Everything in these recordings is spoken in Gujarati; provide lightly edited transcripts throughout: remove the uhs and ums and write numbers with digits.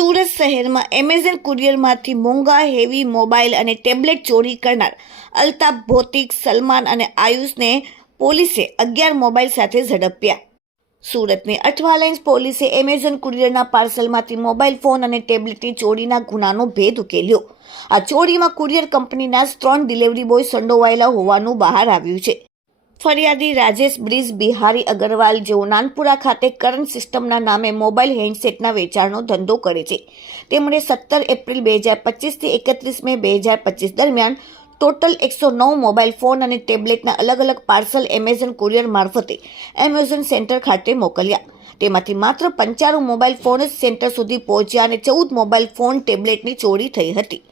સુરત શહેરમાં એમેઝોન કુરિયરમાંથી મોંઘા હેવી મોબાઈલ અને ટેબ્લેટ ચોરી કરનાર અલ્તાફ ભૌતિક, સલમાન અને આયુષને પોલીસે 11 મોબાઈલ સાથે ઝડપ્યા. સુરતની અઠવા લાઇન્સ પોલીસે એમેઝોન કુરિયરના પાર્સલમાંથી મોબાઈલ ફોન અને ટેબ્લેટની ચોરીના ગુનાનો ભેદ ઉકેલ્યો. આ ચોરીમાં કુરિયર કંપનીના 3 ડિલિવરી બોય સંડોવાયેલા હોવાનું બહાર આવ્યું છે. ફરિયાદી રાજેશ બ્રિજ બિહારી અગ્રવાલ, જેઓ નાનપુરા ખાતે કરંટ સિસ્ટમના નામે મોબાઈલ હેન્ડસેટના વેચાણનો ધંધો કરે છે. તેમણે 17 એપ્રિલ 2025 થી 31 મે 2025 દરમિયાન ટોટલ 109 મોબાઈલ ફોન અને ટેબ્લેટના અલગ અલગ પાર્સલ એમેઝોન કુરિયર મારફતે એમેઝોન સેન્ટર ખાતે મોકલ્યા. તેમાંથી માત્ર 95 મોબાઈલ ફોન જ સેન્ટર સુધી પહોંચ્યા અને 14 મોબાઈલ ફોન ટેબ્લેટની ચોરી થઈ હતી.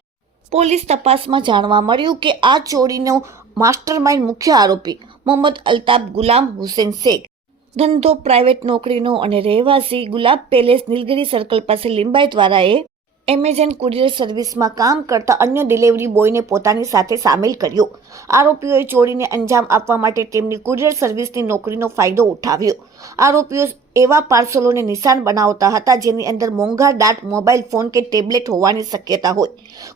પોલીસ તપાસમાં જાણવા મળ્યું કે આ ચોરીનો માસ્ટરમાઇન્ડ મુખ્ય આરોપી મોહમ્મદ અલ્તાફ ગુલામ હુસેન શેખ, ધંધો પ્રાઇવેટ નોકરીનો અને રહેવાસી ગુલાબ પેલેસ નીલગિરી સર્કલ પાસે લિંબાયત વાળાએ એમેઝોન કુરિયર સર્વિસમાં કામ કરતા અન્ય ડિલિવરી બોયને પોતાની સાથે સામેલ કર્યો. આરોપીઓએ ચોરીને અંજામ આપવા માટે તેમની કુરિયર સર્વિસની નોકરીનો ફાયદો ઉઠાવ્યો. આરોપીઓ એવા પાર્સલોને નિશાન બનાવતા હતા જેની અંદર મોંઘા ડાટ મોબાઈલ ફોન કે ટેબ્લેટ હોવાની શક્યતા હોય.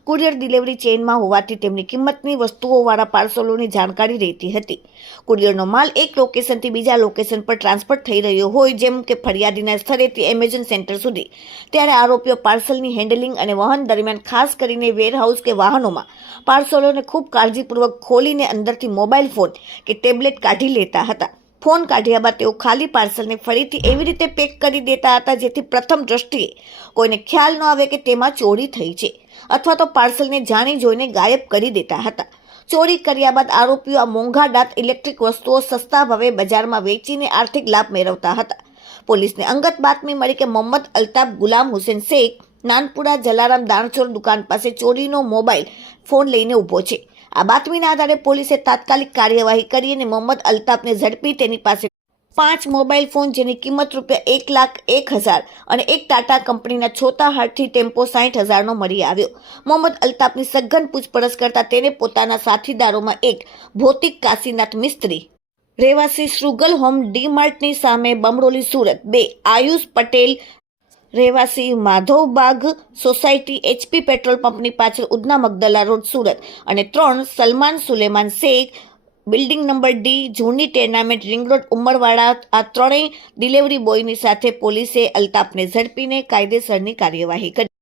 કુરિયર ડિલિવરી ચેઇનમાં હોવાથી તેમની કિંમતની વસ્તુઓવાળા પાર્સલોની જાણકારી રહેતી હતી. કુરિયરનો માલ એક લોકેશનથી બીજા લોકેશન પર ટ્રાન્સફર થઈ રહ્યો હોય, જેમ કે ફરિયાદીના સ્થળેથી એમેઝોન સેન્ટર સુધી, ત્યારે આરોપીઓ પાર્સલની હેન્ડલિંગ અને વહન દરમિયાન ખાસ કરીને વેરહાઉસ કે વાહનોમાં પાર્સલોને ખૂબ કાળજીપૂર્વક ખોલીને અંદરથી મોબાઈલ ફોન કે ટેબ્લેટ કાઢી લેતા હતા. ફોન કાઢ્યા બાદ તેઓ ખાલી પાર્સલને ફરીથી એવી રીતે પેક કરી દેતા હતા જેથી પ્રથમ દ્રષ્ટિએ કોઈને ખ્યાલ ન આવે કે તેમાં ચોરી થઈ છે, અથવા તો પાર્સલને જાણી જોઈને ગાયબ કરી દેતા હતા. ચોરી કર્યા બાદ આરોપીઓ આ મોંઘા ડાત ઇલેક્ટ્રિક વસ્તુઓ સસ્તા ભાવે બજારમાં વેચીને આર્થિક લાભ મેળવતા હતા. પોલીસને અંગત બાતમી મળી કે મોહમ્મદ અલ્તાફ ગુલામ હુસેન શેખ નાનપુરા જલારામ દાણચોર દુકાન પાસે ચોરીનો મોબાઈલ ફોન લઈને ઊભો છે. આ બાતમીના આધારે પોલીસે તાત્કાલિક કાર્યવાહી કરી અને મોહમ્મદ અલ્તાફને ઝડપી તેની પાસે 5 મોબાઈલ ફોન જેની કિંમત ₹1,01,000 અને એક ટાટા કંપનીના છોટા હાથથી ટેમ્પો 60,000નો મળી આવ્યો. મોહમ્મદ અલ્તાફની સઘન પૂછપરછ કરતા તેને પોતાના સાથીદારોમાં એક ભૌતિક કાશીનાથ મિસ્ત્રી, રહેવાસી શ્રુગલ હોમ ડી-માર્ટની સામે બમરોલી સુરત, 2 આયુષ પટેલ, રહેવાસી માધવબાગ સોસાયટી HP પેટ્રોલ પંપની પાછળ ઉધના મગદલા રોડ સુરત અને 3 Salman Suleman Shaikh, building number D, જૂની ટેર્નામેન્ટ રિંગ રોડ ઉમરવાડા. આ ત્રણેય ડિલિવરી બોયની સાથે પોલીસે અલ્તાફને ઝડપીને કાયદેસરની કાર્યવાહી કરી.